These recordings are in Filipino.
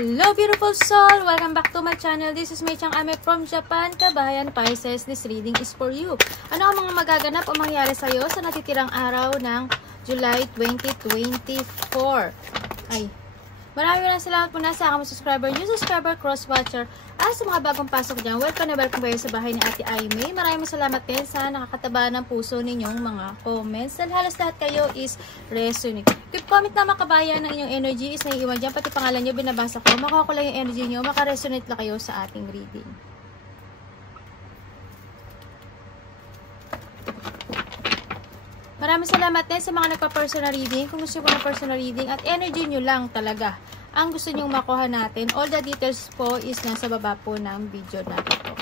Hello beautiful soul! Welcome back to my channel. This is May Chang Ame from Japan. Kabayan Pisces, this reading is for you. Ano ang mga magaganap o mangyayari sa iyo sa natitirang araw ng July 2024? Maraming salamat muna sa aking subscriber, new subscriber, cross-watcher, at sa mga bagong pasok dyan. Welcome na welcome kayo sa bahay ni Ate Aimee. Maraming salamat din sa nakakataba ng puso ninyong mga comments. Dahil halos lahat kayo is resonate. Keep comment na makabayan ng inyong energy is naiiwan dyan. Pati pangalan nyo, binabasa ko. Makuha ko lang yung energy nyo. Makaresonate lang kayo sa ating reading. Maraming salamat din sa mga nagpa-personal reading. Kung gusto nyo ng personal reading at energy nyo lang talaga ang gusto nyong makuha natin. All the details po is nasa baba po ng video natin po.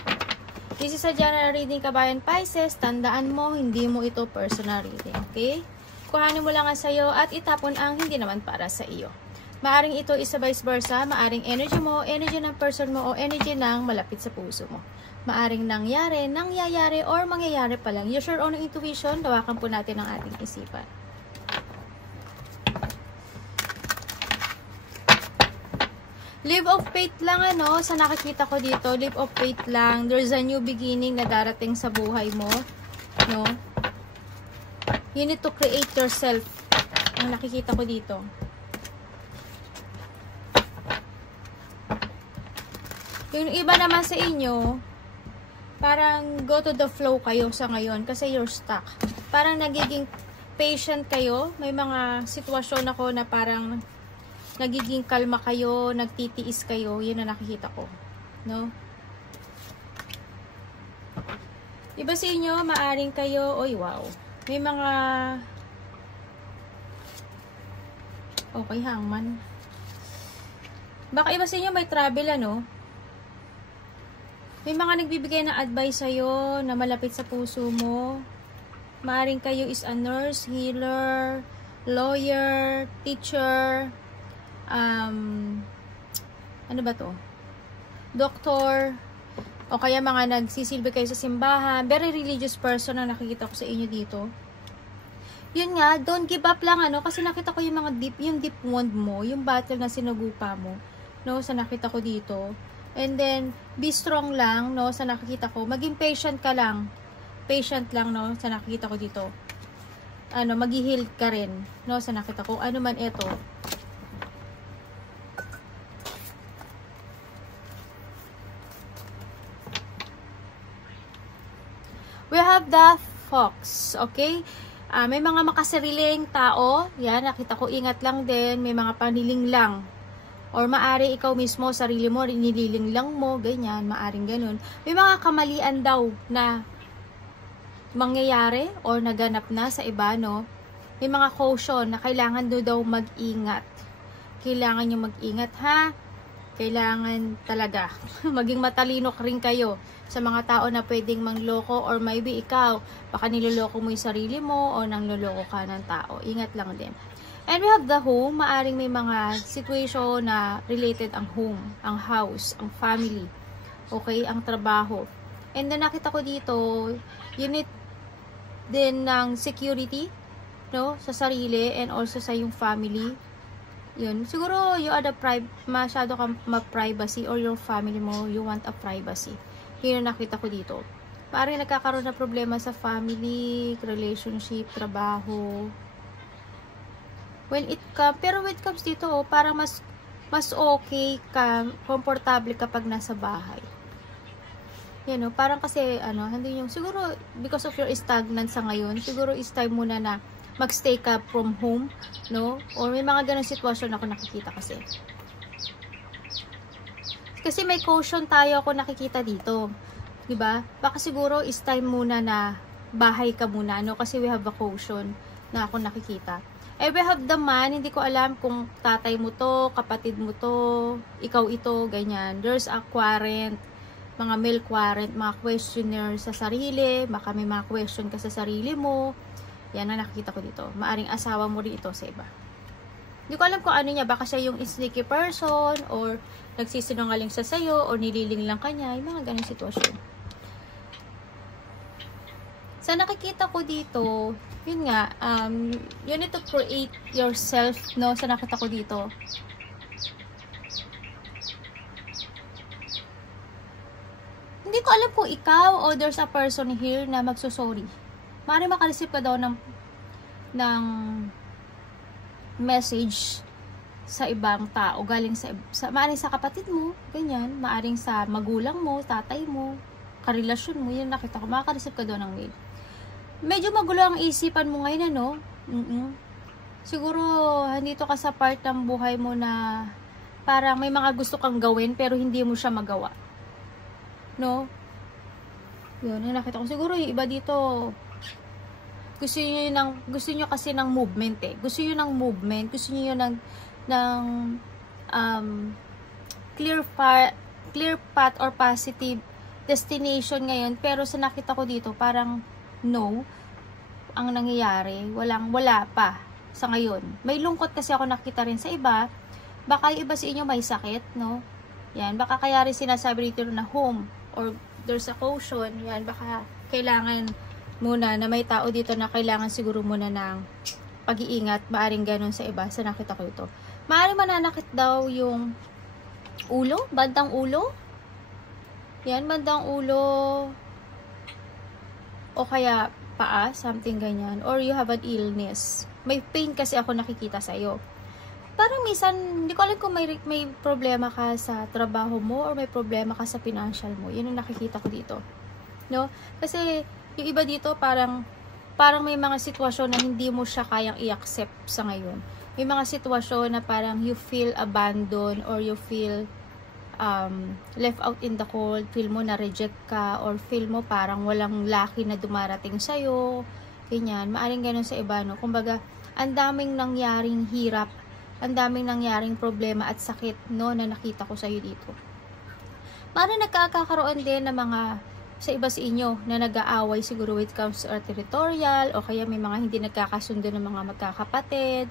This is a general reading, Kabayan Pisces. Tandaan mo, hindi mo ito personal reading. Okay? Kuhanin mo lang ang sayo at itapon ang hindi naman para sa iyo. Maaring ito is vice versa. Maaring energy mo, energy ng person mo, o energy ng malapit sa puso mo. Maaring nangyayari, or mangyayari pa lang. Use your own intuition. Dawakan po natin ang ating isipan. Leap of faith lang sa nakikita ko dito. Leap of faith lang. There's a new beginning na darating sa buhay mo. No? You need to create yourself. Ang nakikita ko dito. Yung iba naman sa inyo, parang go to the flow kayo sa ngayon kasi you're stuck. Parang nagiging patient kayo. May mga sitwasyon ako na parang nagiging kalma kayo, nagtitiis kayo. Yun na nakikita ko. No? Iba sa inyo, maaring kayo, oy wow. May mga okay, hangman. Baka iba sa inyo may travel May mga nagbibigay ng advice sa'yo na malapit sa puso mo. Maaring kayo is a nurse, healer, lawyer, teacher, ano ba to? Doktor, o kaya mga nagsisilbi kayo sa simbahan. Very religious person na nakikita ko sa inyo dito. Yun nga, don't give up lang kasi nakita ko yung mga deep wound mo, yung battle na sinugupa mo, sa nakita ko dito. And then, be strong lang, sa nakikita ko. Maging patient ka lang. Patient lang, sa nakikita ko dito. Mag-heal ka rin, sa nakita ko. Ano man ito. We have the fox, okay? May mga makasariling tao. Yan, nakita ko, ingat lang din. May mga paniling lang. Or maari ikaw mismo, sarili mo, nililing lang mo, ganyan, maaring ganun. May mga kamalian daw na mangyayari or naganap na sa iba, May mga caution na kailangan daw mag-ingat. Kailangan nyo mag-ingat, ha? Kailangan talaga. Maging matalino rin kayo sa mga tao na pwedeng mangloko or maybe ikaw, baka niloloko mo yung sarili mo o nangloloko ka ng tao. Ingat lang din. And we have the home. Maaring may mga situation na related ang home, ang house, ang family. Okay? Ang trabaho. And then nakita ko dito, you need din ng security, sa sarili and also sa yung family. Yun. Siguro, you are masyado kang ma-privacy or your family mo, you want a privacy. Yun yung nakita ko dito. Parang nagkakaroon na problema sa family, relationship, trabaho. Pero when it comes dito, parang mas okay ka, komportable kapag nasa bahay. Parang kasi, hindi yung, siguro, because of your stagnant sa ngayon, siguro is time muna na magstay ka from home, Or may mga ganong sitwasyon ako nakikita kasi. Kasi may caution tayo ako nakikita dito. Diba? Baka siguro is time muna na bahay ka muna, Kasi we have a caution na ako nakikita. We have the man, hindi ko alam kung tatay mo to, kapatid mo to, ikaw ito, ganyan. There's a quarrant, mga male quarrant, mga questioner sa sarili, baka may mga question ka sa sarili mo. Yan ang nakikita ko dito. Maaring asawa mo rin ito sa iba. Hindi ko alam kung ano niya, baka siya yung sneaky person, or nagsisinungaling sa sayo, or nililing lang kanya, yung mga ganong sitwasyon. Sa nakikita ko dito, yun nga, you need to create yourself, Sa nakita ko dito. Hindi ko alam kung ikaw o there's a person here na magsusorry. Maaaring makareceive ka daw ng message sa ibang tao, galing sa maaaring sa kapatid mo, ganyan, maaaring sa magulang mo, tatay mo, karelasyon mo, yun nakita ko, makaka-receive ka doon ng mail. Medyo magulo ang isipan mo ngayon, ano? Siguro, handito ka sa part ng buhay mo na parang may mga gusto kang gawin, pero hindi mo siya magawa. No? Yun, yung nakita ko. Siguro yung iba dito, gusto niyo kasi ng movement eh. Gusto niyo ng movement, gusto niyo ng clear path or positive destination ngayon, pero sa nakita ko dito parang no ang nangyayari, wala pa sa ngayon. May lungkot kasi ako nakita rin sa iba, baka yung iba sa inyo may sakit, no? Yan, baka kaya rin sinasabi dito na home or there's a caution, yan, baka kailangan muna na may tao dito na kailangan siguro muna ng pag-iingat, maaring ganun sa iba, sa nakita ko ito. Maaring mananakit daw yung ulo, bandang ulo. Yan, bandang ulo. O kaya paa, something ganyan. Or you have an illness. May pain kasi ako nakikita sa'yo. Parang minsan, hindi ko alam kung may problema ka sa trabaho mo or may problema ka sa financial mo. Yun yung nakikita ko dito. No? Kasi yung iba dito parang may mga sitwasyon na hindi mo siya kayang i-accept sa ngayon. May mga sitwasyon na parang you feel abandoned or you feel left out in the cold, feel mo na reject ka or feel mo parang walang laki na dumarating sa'yo, ganyan. Maaring ganun sa iba, no? Kumbaga, ang daming nangyaring hirap, ang daming nangyaring problema at sakit, no, na nakita ko sa'yo dito. Maaring nagkakaroon din ng mga sa iba sa inyo na nag-aaway siguro when it comes to territorial o kaya may mga hindi nagkakasundo ng mga magkakapatid.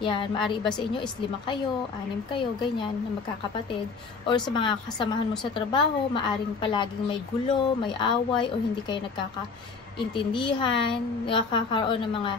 Yan, maari iba sa inyo is 5 kayo, 6 kayo, ganyan, na magkakapatid. Or sa mga kasamahan mo sa trabaho, maaring palaging may gulo, may away, o hindi kayo nagkakaintindihan, nakakaroon ng mga,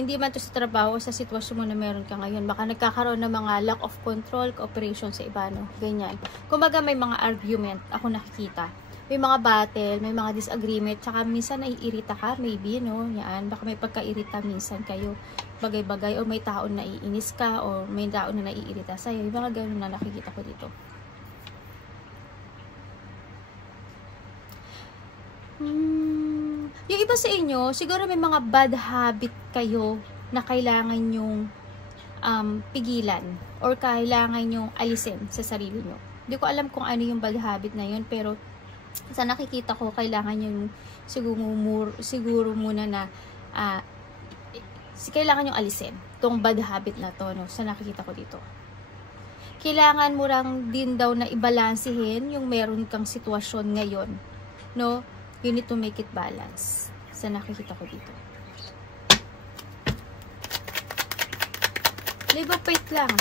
hindi man to sa trabaho, sa sitwasyon mo na meron ka ngayon. Baka nagkakaroon ng mga lack of control, cooperation sa iba, no? Ganyan. Kumbaga may mga argument, ako nakikita. May mga battle, may mga disagreement, tsaka minsan naiirita ka, maybe, no? Yan, baka may pagkairita minsan kayo, bagay-bagay, o may taon na iinis ka, o may taon na naiirita sa'yo. Yung mga ganun na nakikita ko dito. Yung iba sa inyo, siguro may mga bad habit kayo na kailangan yung pigilan, or kailangan yung alisin sa sarili nyo. Hindi ko alam kung ano yung bad habit na yun, pero sa nakikita ko, kailangan yung siguro muna na kailangan yung alisin tong bad habit na to, no? Sa nakikita ko dito, kailangan mo lang din daw na ibalansihin yung meron kang sitwasyon ngayon, no? You need to make it balance sa nakikita ko dito. Live of faith lang.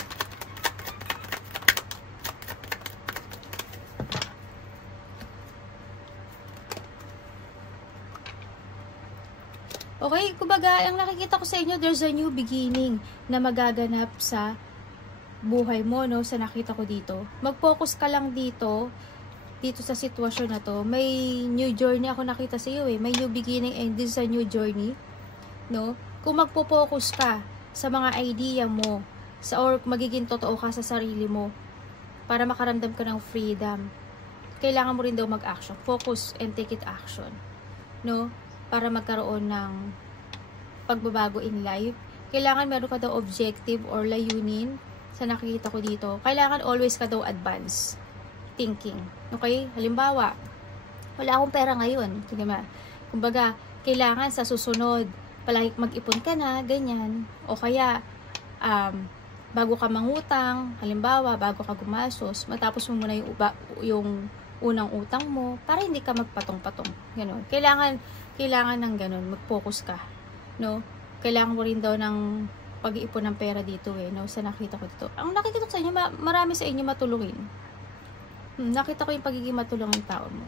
Okay, kumbaga, ang nakikita ko sa inyo, there's a new beginning na magaganap sa buhay mo, no? Sa nakita ko dito. Mag-focus ka lang dito sa sitwasyon na to. May new journey ako nakita sa iyo, eh. May new beginning and this is a new journey, no? Kung magpo-focus ka sa mga idea mo, or magiging totoo ka sa sarili mo, para makaramdam ka ng freedom, kailangan mo rin daw mag-action. Focus and take it action, no? Para magkaroon ng pagbabago in life. Kailangan meron ka daw objective or layunin sa nakikita ko dito. Kailangan always ka daw advance thinking. Okay? Halimbawa, wala akong pera ngayon. Diba? Kumbaga, kailangan sa susunod, palagi mag-ipon ka na, ganyan. O kaya, bago ka mangutang, halimbawa, bago ka gumasos, matapos mo muna yung unang utang mo, para hindi ka magpatong-patong. Ganon. Kailangan ng ganun, mag-focus ka, no? Kailangan mo rin daw ng pag-iipon ng pera dito, eh, no? Sa nakita ko dito. Ang nakikita ko sa inyo, marami sa inyo matulungin. Nakita ko yung pagiging matulungin tao mo.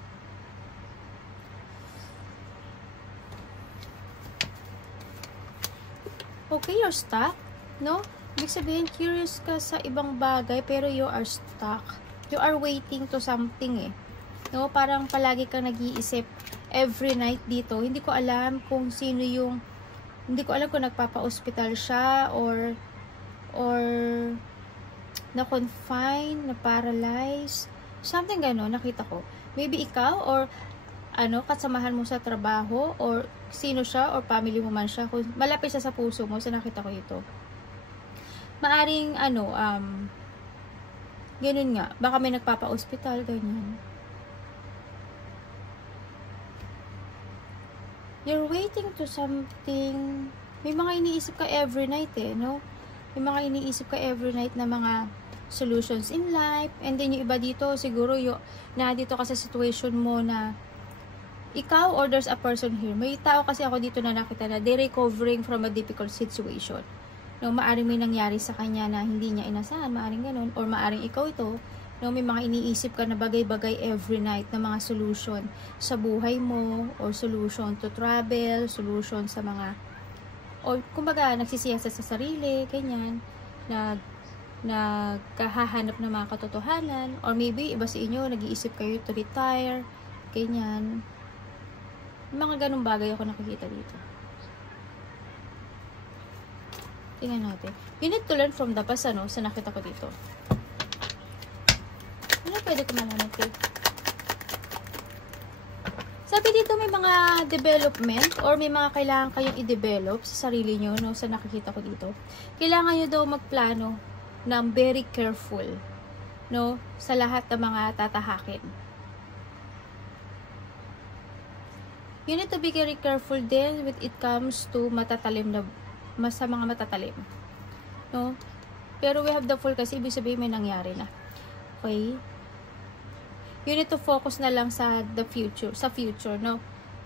Okay, you're stuck, no? Ibig sabihin, curious ka sa ibang bagay, pero you are stuck. You are waiting to something, eh. No, parang palagi kang nag-iisip every night dito. Hindi ko alam kung sino yung, hindi ko alam kung nagpapa-hospital siya or na-confine, na-paralyze, something gano'n, nakita ko. Maybe ikaw or ano, kasamahan mo sa trabaho or sino siya or family mo man siya, kung malapit siya sa puso mo, so nakita ko ito. Maaring ano, ganun nga, baka may nagpapa-hospital, ganyan. You're waiting to something, may mga iniisip ka every night no? May mga iniisip ka every night na mga solutions in life, and then yung iba dito, siguro yung, na dito ka sa situation mo na ikaw or there's a person here. May tao kasi ako dito na nakita na they're recovering from a difficult situation. No, maaring may nangyari sa kanya na hindi niya inasahan, maaring ganun, or maaring ikaw ito, no, may mga iniisip ka na bagay-bagay every night na mga solution sa buhay mo, or solution to travel, solution sa mga, o kumbaga nagsisiyasa sa sarili, ganyan, nagkahahanap ng mga katotohanan, or maybe iba sa inyo, nag-iisip kayo to retire, ganyan. Mga ganung bagay ako nakikita dito. Tingnan natin. You need to learn from the past, ano, sa nakita ko dito. Ano pwede ko malaman ito? Sabi dito may mga development or may mga kailangan kayong i-develop sa sarili nyo, no, sa nakikita ko dito. Kailangan nyo daw magplano ng very careful, no, sa lahat ng mga tatahakin. You need to be very careful din when it comes to matatalim na, sa mga matatalim. No? Pero we have the full kasi ibig sabihin may nangyari na. Okay? You need to focus na lang sa the future, no?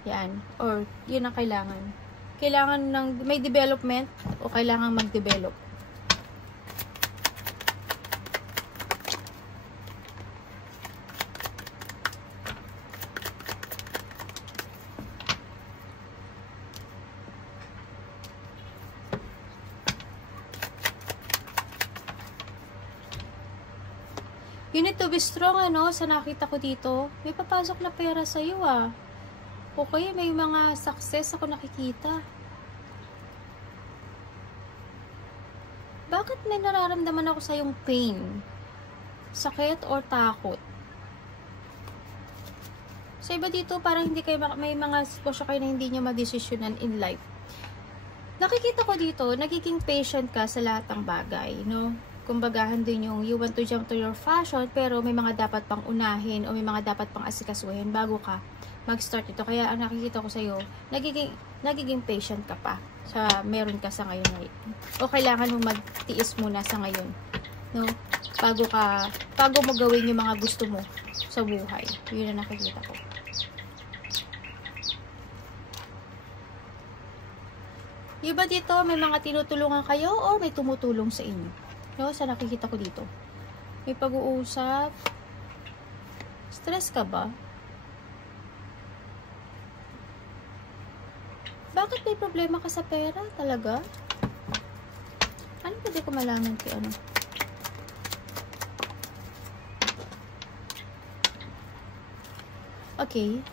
Yan. Or yun ang kailangan. Kailangan ng may development o kailangan mag-develop. You need to be strong, ano, sa nakita ko dito. May papasok na pera sa iyo, Okay, may mga success ako nakikita. Bakit may nararamdaman ako sa yung pain? Sakit or takot? Sa iba dito, parang hindi kayo, may mga sitwasyon kayo na hindi nyo madesisyonan in life. Nakikita ko dito, nagiging patient ka sa lahat ng bagay, no? Kumbaga, din yung you want to jump to your fashion, pero may mga dapat pang unahin o may mga dapat pang asikasuhin bago ka mag-start ito. Kaya ang nakikita ko sa'yo, nagiging patient ka pa sa meron ka sa ngayon. O kailangan mo magtiis muna sa ngayon, no? Bago mo gawin yung mga gusto mo sa buhay. Yun ang nakikita ko. Yung ba dito, may mga tinutulungan kayo o may tumutulong sa inyo? No, sa nakikita ko dito. May pag-uusap. Stress ka ba? Bakit may problema ka sa pera? Talaga? Ano pwede ko malaman kay ano? Okay.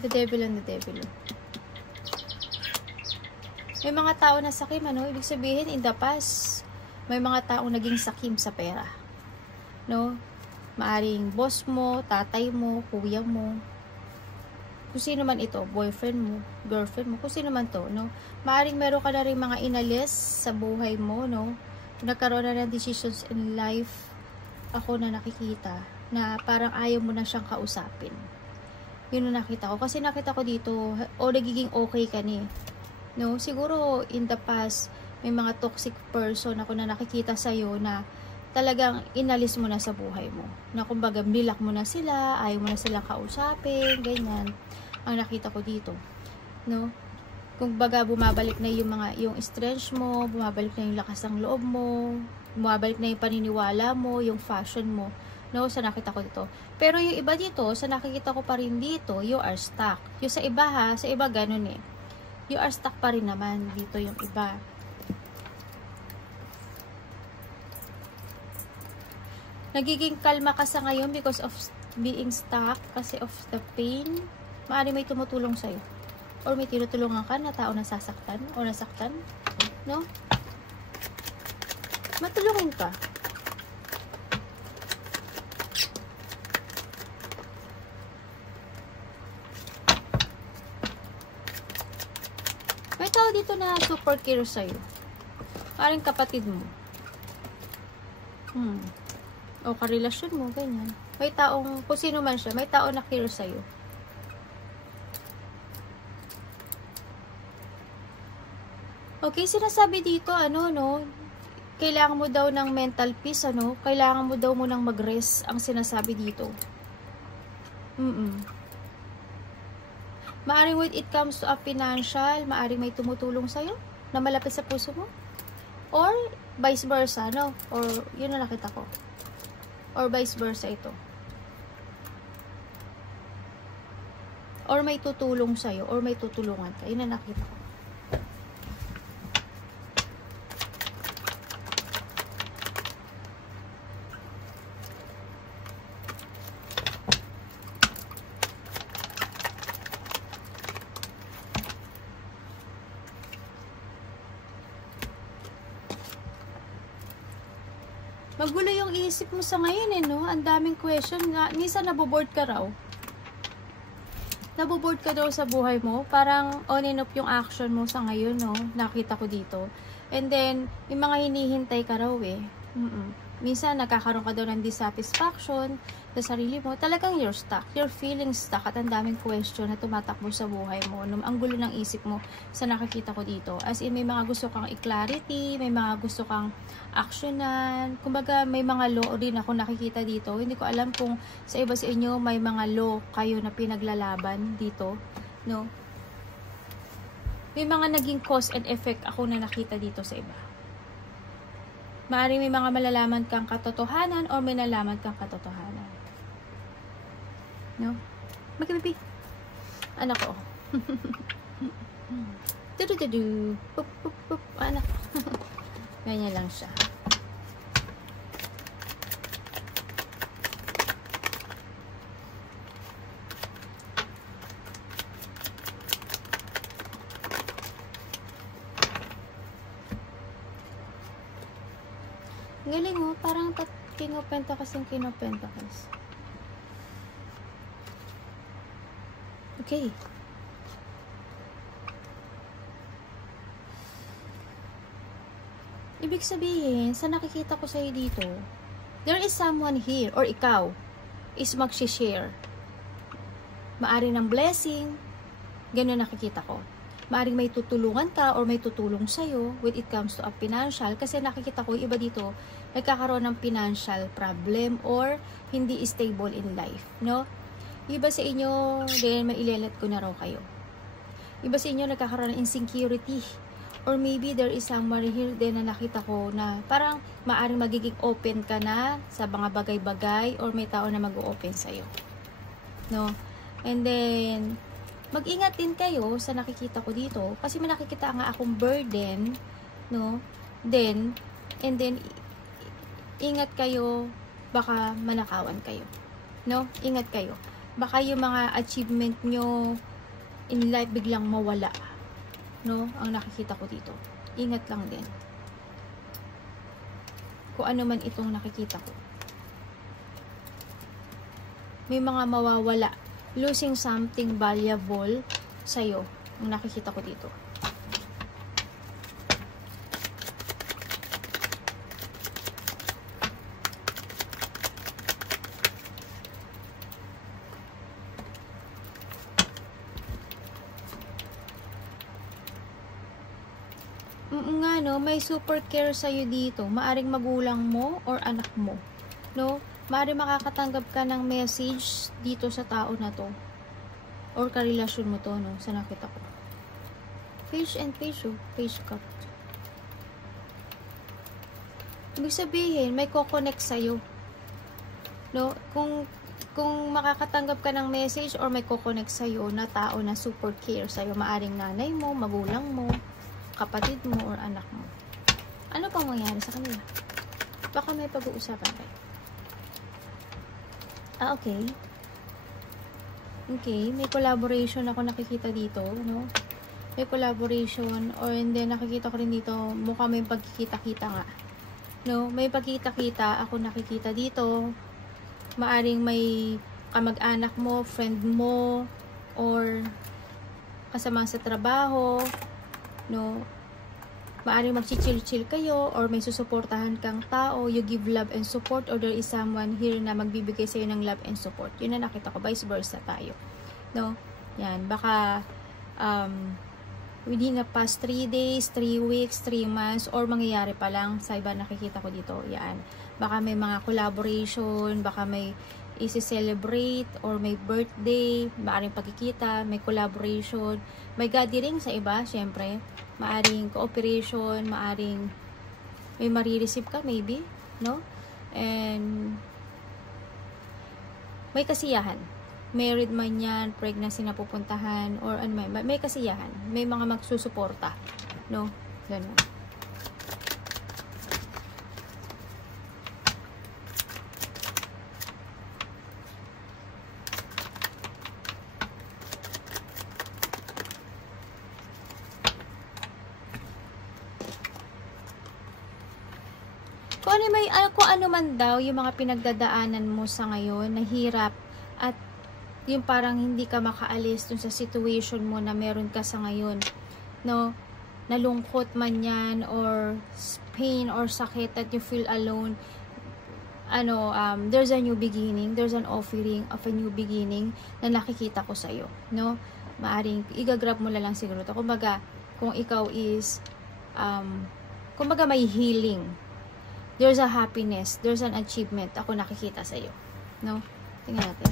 The devil and the devil. May mga tao na sakim, ano? Ibig sabihin, in the past, may mga taong naging sakim sa pera. No? Maaring boss mo, tatay mo, kuya mo. Kung sino man ito, boyfriend mo, girlfriend mo, kung sino man to, no? Maaring meron ka na rin mga inalis sa buhay mo, no? Nagkaroon na ng decisions in life, ako na nakikita, na parang ayaw mo na siyang kausapin. Yun ang nakita ko. Kasi nakita ko dito, nagiging okay ka ni. No? Siguro, in the past, may mga toxic person ako na nakikita sa'yo na talagang inalis mo na sa buhay mo. Na kumbaga, bilak mo na sila, ayaw mo na silang kausapin, ganyan. Ang nakita ko dito. No? Kumbaga, bumabalik na yung strength mo, bumabalik na yung lakas ng loob mo, bumabalik na yung paniniwala mo, yung fashion mo. No? Sa nakita ko dito. Pero yung iba dito, sa nakikita ko pa rin dito, you are stuck. Yung sa iba sa iba ganun eh. You are stuck pa rin naman dito yung iba. Nagiging kalma ka sa ngayon because of being stuck kasi of the pain. Maaari may tumutulong sa'yo. Or may tinutulungan ka na tao na sasaktan o nasaktan. No? Matulungin ka. May tao dito na super care sa'yo. Maaaring kapatid mo. O karelasyon mo, ganyan. May taong, kung sino man siya, may tao na care sa'yo. Okay, sinasabi dito, kailangan mo daw ng mental peace, kailangan mo daw munang mag-rest, ang sinasabi dito. Maaring when it comes to a financial, maaring may tumutulong sa'yo, na malapit sa puso mo. Or, vice versa, Or, yun na nakita ko. Or vice versa ito. Or may tutulong sa'yo, or may tutulungan ka. Yun na nakita ko. Magulo yung isip mo sa ngayon, Ang daming question. Minsan naboboard ka raw. Naboboard ka daw sa buhay mo. Parang on and off yung action mo sa ngayon, Nakita ko dito. And then, yung mga hinihintay ka raw, Minsan, nagkakaroon ka daw ng dissatisfaction sa sarili mo. Talagang you're stuck. You're feeling stuck at ang daming question na tumatakbo sa buhay mo. Ang gulo ng isip mo sa nakikita ko dito. As in, may mga gusto kang i-clarity, may mga gusto kang actionan. Kumbaga, may mga law rin ako nakikita dito. Hindi ko alam kung sa iba sa inyo may mga law kayo na pinaglalaban dito. May mga naging cause and effect ako na nakita dito sa iba. Maaaring may mga malalaman kang katotohanan o may nalaman kang katotohanan. Magkipipi. Anak ko. Tudu-tudu. Pup, pup, pup. Anak ko. Ganyan lang siya. Galing parang King of Pentacles and King of Pentacles. Okay. Ibig sabihin, sa nakikita ko sa'yo dito, there is someone here, or ikaw, is mag-share. Maari ng blessing, ganun nakikita ko. Maaring may tutulungan ka or may tutulong sa'yo when it comes to a financial. Kasi nakikita ko, iba dito, nagkakaroon ng financial problem or hindi stable in life. Iba sa inyo, then may ilelet ko na raw kayo. Iba sa inyo, nagkakaroon ng insecurity. Or maybe there is somewhere here din na nakita ko na parang maaring magiging open ka na sa mga bagay-bagay or may tao na mag-o-open sa'yo. And then, mag-ingat din kayo sa nakikita ko dito kasi may nakikita nga akong burden, then ingat kayo, baka manakawan kayo, ingat kayo, baka yung mga achievement nyo in life biglang mawala, ang nakikita ko dito. Ingat lang din kung ano man itong nakikita ko, may mga mawawala, losing something valuable sa'yo, ang nakikita ko dito. May super care sa'yo dito. Maaring magulang mo or anak mo. Maaring makakatanggap ka ng message dito sa tao na to. Or karelasyon mo to, sa nakita ko. Page and page, page cup. Ibig sabihin, may ko-connect sa'yo. Kung makakatanggap ka ng message or may ko-connect sa'yo na tao na super care sa'yo, maaring nanay mo, magulang mo, kapatid mo, or anak mo. Ano pang mangyari sa kanila? Baka may pag-uusapan kayo. Okay. Okay, may collaboration ako nakikita dito, no? May collaboration, or and then nakikita ko rin dito, mukha may pagkikita-kita nga. No, may pagkikita-kita ako nakikita dito. Maaring may kamag-anak mo, friend mo, or kasama sa trabaho, no? Maaring magchichill-chill kayo, or may susuportahan kang tao, you give love and support, or there is someone here na magbibigay sa'yo ng love and support. Yun na nakita ko, vice versa tayo. No? Yan, baka within the past 3 days, 3 weeks, 3 months, or mangyayari pa lang sa iba nakikita ko dito. Yan. Baka may mga collaboration, baka may isi-celebrate, or may birthday, maaring pagkikita, may collaboration, may gathering sa iba, syempre. Maaring cooperation, maaring may marireceive ka, maybe, no? And may kasiyahan. Married man yan, pregnancy na pupuntahan, or ano, may kasiyahan. May mga magsusuporta, no? Ganun. Kung ano man daw yung mga pinagdadaanan mo sa ngayon, nahirap, at yung parang hindi ka makaalis dun sa situation mo na meron ka sa ngayon, no? Nalungkot man yan, or pain, or sakit that you feel alone, there's a new beginning, there's an offering of a new beginning na nakikita ko sa'yo, no? Maaring igagrab mo lang siguro to. Kumbaga, kung ikaw is kumbaga may healing, there's a happiness, there's an achievement ako nakikita sa iyo, no? Tingnan natin.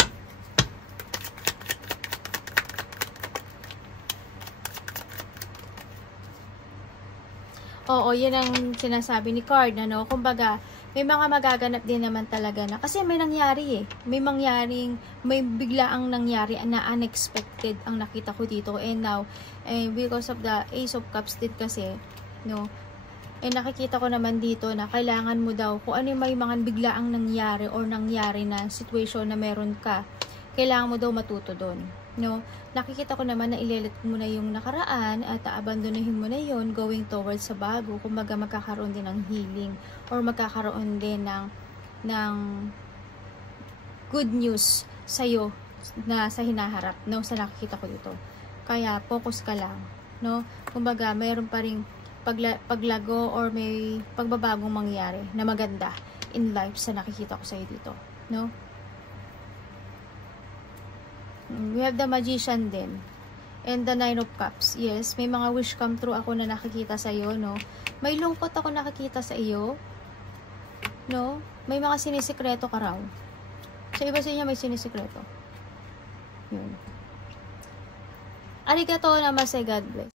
Oo, yun ang sinasabi ni card, no? Kumbaga, may mga magaganap din naman talaga na, kasi may nangyari eh. May biglaang nangyari na unexpected ang nakita ko dito. And now, because of the Ace of Cups din kasi, no? Nakikita ko naman dito na kailangan mo daw, kung ano may mga biglaang nangyari or nangyari na situation na meron ka, kailangan mo daw matuto doon, no? Nakikita ko naman na ilelet mo na yung nakaraan at abandonahin mo na yon, going towards sa bago. Kumbaga magkakaroon din ng healing, or magkakaroon din ng good news sa'yo na sa hinaharap, no? Sa nakikita ko dito. Kaya focus ka lang, no? Kumbaga mayroon pa ring paglago, or may pagbabagong mangyari na maganda in life sa nakikita ko sa'yo dito, no? We have the Magician din, and the 9 of Cups. Yes, may mga wish come true ako na nakikita sa'yo, no? May lungkot ako nakikita sa iyo, no? May mga sinisikreto ka raw. Sa iba sa inyo may sinisikreto. Yun. Arigato namasay, God bless.